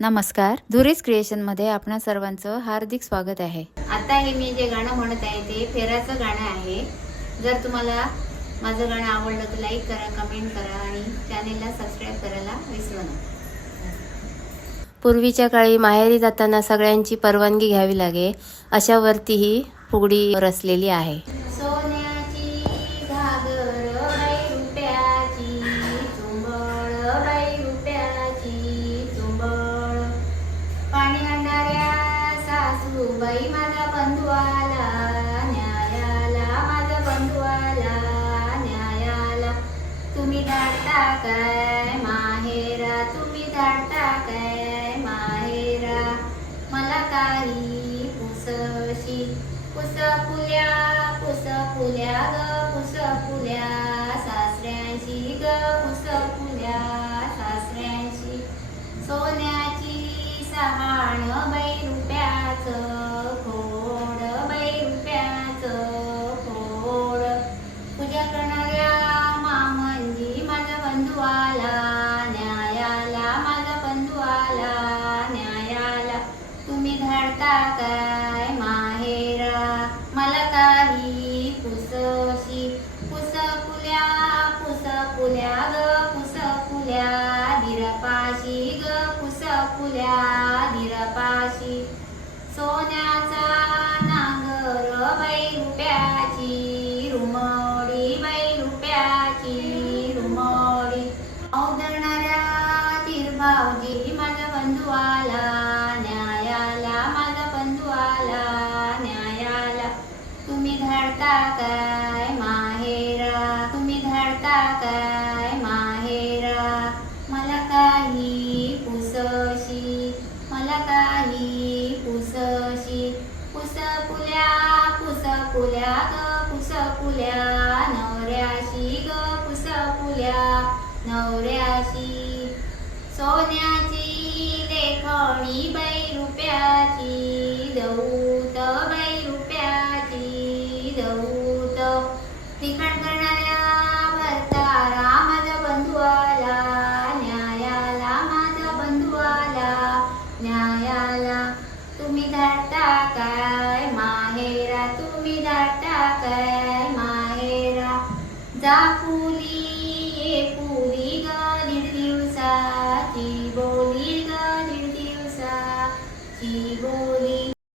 नमस्कार. धुरीज क्रिएशनमध्ये आपणा सर्वांचं हार्दिक स्वागत आहे. आता हे मी जे गाणं म्हणत आहे ते फेराचं गाणं आहे. जर तुम्हाला माझं गाणं आवडलं तर लाईक करा कमेंट करा आणि चॅनेलला सबस्क्राईब करायला विसरू नका. पूर्वीच्या काळी माहेरी जाताना सगळ्यांची परवानगी घ्यावी लागे अशावरती ही फुगडी रचलेली आहे. सासूबाई माझा बंधू आला न्यायाला. माझा बंधू आला न्यायाला. तुम्ही धाडता काय माहेरा? तुम्ही धाडता काय माहेरा? मला काही पुसशी. पुस फुल्या पुस फुल्या ग पुस फुल्या सासऱ्यांशी ग तुम्ही काय माहेरा? मला काही पुसशी. पुस फुल्या पुस फुल्या ग पुस फुल्या दिरपाशी ग पुस फुल्या दिरपाशी. सोन्याचा नांगर बाई रुपयाची रुमडी बाई रुपयाची रुमडी औदर धाडता काय माहेरा? तुम्ही धाडता काय माहेरा? मला काही पुसशी मला काही पुसशी. पुस फुल्या पुस फुल्या ग पुस फुल्या नवऱ्याशी ग पुस फुल्या नवऱ्याशी. सोन्याची लेखणी बै रुपयाची दऊ तिखट करणाऱ्या भरतारा माझा बंधू आला न्यायाला माझा बंधू आला न्यायाला तुम्ही धाडता काय? माहेरा तुम्ही धाडता काय? माहेरा जापू